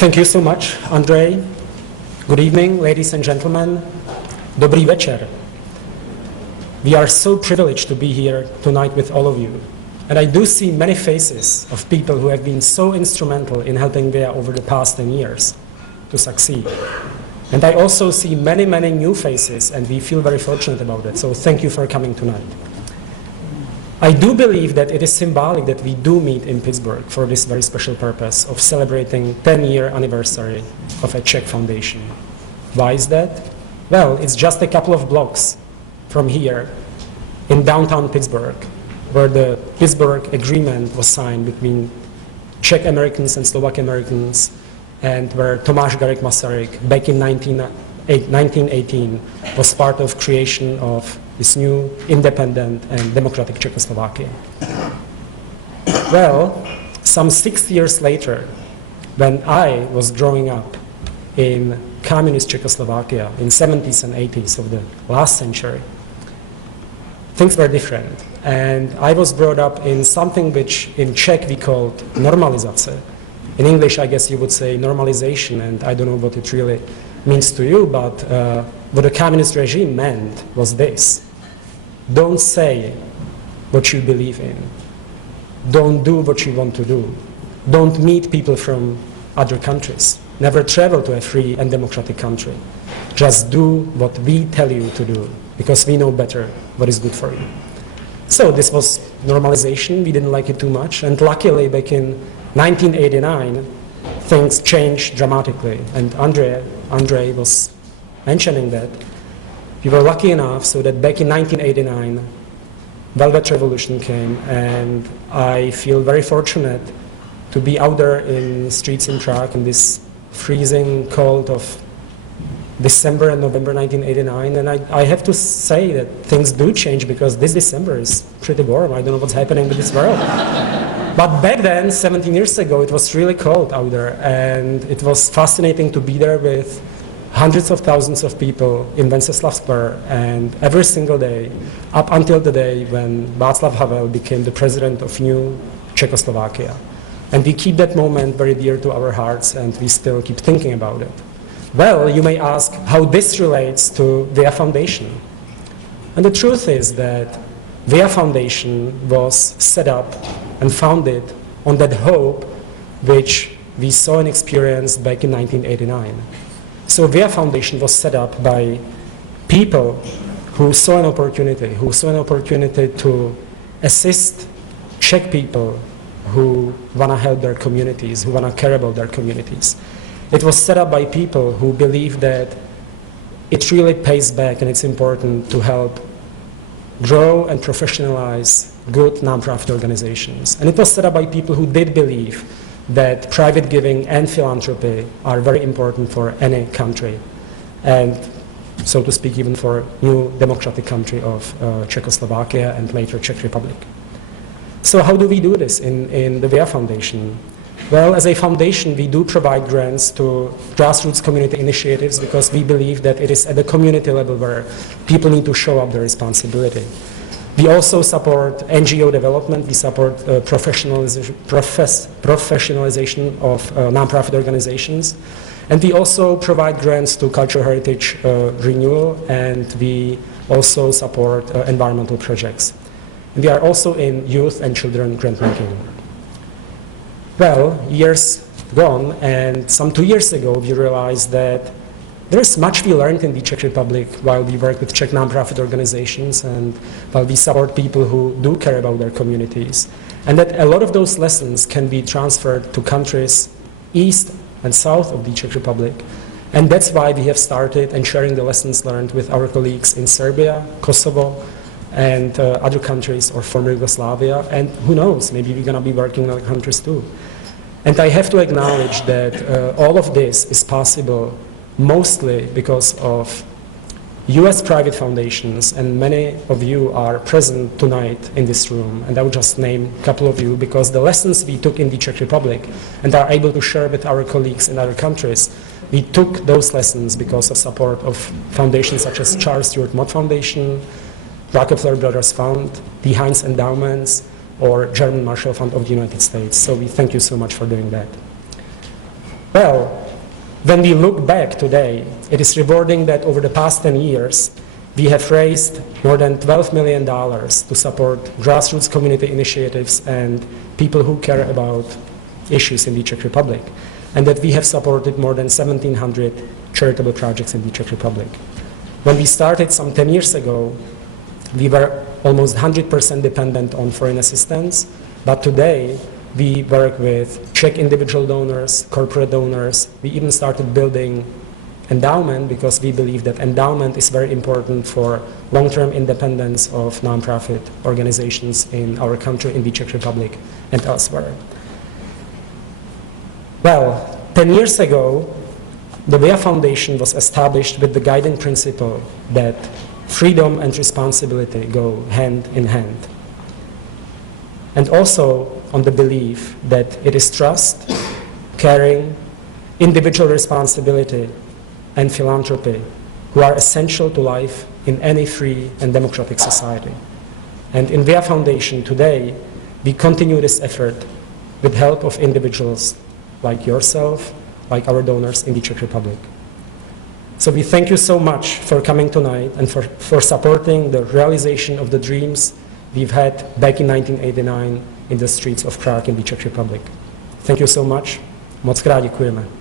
Thank you so much, Andrej. Good evening, ladies and gentlemen. Dobrý večer. We are so privileged to be here tonight with all of you. And I do see many faces of people who have been so instrumental in helping VEA over the past 10 years to succeed. And I also see many, many new faces, and we feel very fortunate about it. So thank you for coming tonight. I do believe that it is symbolic that we do meet in Pittsburgh for this very special purpose of celebrating 10-year anniversary of a Czech foundation. Why is that? Well, it's just a couple of blocks from here in downtown Pittsburgh, where the Pittsburgh Agreement was signed between Czech Americans and Slovak Americans, and where Tomáš Garrigue Masaryk, back in 1918, was part of creation of this new independent and democratic Czechoslovakia. Well, some 6 years later, when I was growing up in communist Czechoslovakia in 70s and 80s of the last century, things were different. And I was brought up in something which in Czech we called normalizace. In English, I guess you would say normalization, and I don't know what it really means to you, but what the communist regime meant was this. Don't say what you believe in. Don't do what you want to do. Don't meet people from other countries. Never travel to a free and democratic country. Just do what we tell you to do, because we know better what is good for you. So this was normalization. We didn't like it too much. And luckily, back in 1989, things changed dramatically. And Andrej was mentioning that. We were lucky enough so that back in 1989, Velvet Revolution came, and I feel very fortunate to be out there in streets in Prague in this freezing cold of December and November 1989, and I have to say that things do change, because this December is pretty warm. I don't know what's happening with this world. But back then, 17 years ago, it was really cold out there, and it was fascinating to be there with hundreds of thousands of people in Wenceslav Square, and every single day, up until the day when Václav Havel became the president of new Czechoslovakia. And we keep that moment very dear to our hearts, and we still keep thinking about it. Well, you may ask how this relates to VEA Foundation. And the truth is that VEA Foundation was set up and founded on that hope which we saw and experienced back in 1989. So VEA Foundation was set up by people who saw an opportunity to assist Czech people who want to help their communities, who want to care about their communities. It was set up by people who believe that it really pays back and it's important to help grow and professionalize good non-profit organizations. And it was set up by people who did believe that private giving and philanthropy are very important for any country, and so to speak, even for new democratic country of Czechoslovakia and later Czech Republic. So how do we do this in the VEA Foundation? Well, as a foundation, we do provide grants to grassroots community initiatives, because we believe that it is at the community level where people need to show up their responsibility. We also support NGO development. We support professionalization of nonprofit organizations. And we also provide grants to cultural heritage renewal, and we also support environmental projects. And we are also in youth and children grant making. Well, years gone, and some 2 years ago, we realized that there is much we learned in the Czech Republic while we work with Czech nonprofit organizations and while we support people who do care about their communities. And that a lot of those lessons can be transferred to countries east and south of the Czech Republic. And that's why we have started and sharing the lessons learned with our colleagues in Serbia, Kosovo, and other countries or former Yugoslavia. And who knows, maybe we're going to be working in other countries too. And I have to acknowledge that all of this is possible mostly because of US private foundations, and many of you are present tonight in this room, and I will just name a couple of you, because the lessons we took in the Czech Republic and are able to share with our colleagues in other countries, we took those lessons because of support of foundations such as Charles Stewart Mott Foundation, Rockefeller Brothers Fund, the Heinz Endowments, or German Marshall Fund of the United States. So we thank you so much for doing that. Well, when we look back today, it is rewarding that over the past 10 years, we have raised more than $12 million to support grassroots community initiatives and people who care about issues in the Czech Republic, and that we have supported more than 1,700 charitable projects in the Czech Republic. When we started some 10 years ago, we were almost 100% dependent on foreign assistance, but today we work with Czech individual donors, corporate donors. We even started building endowment because we believe that endowment is very important for long-term independence of nonprofit organizations in our country, in the Czech Republic and elsewhere. Well, 10 years ago, the VEA Foundation was established with the guiding principle that freedom and responsibility go hand in hand. And also on the belief that it is trust, caring, individual responsibility, and philanthropy who are essential to life in any free and democratic society. And in VEA Foundation today, we continue this effort with help of individuals like yourself, like our donors in the Czech Republic. So we thank you so much for coming tonight and for supporting the realization of the dreams we've had back in 1989 in the streets of Prague in the Czech Republic. Thank you so much. Moc krát děkujeme.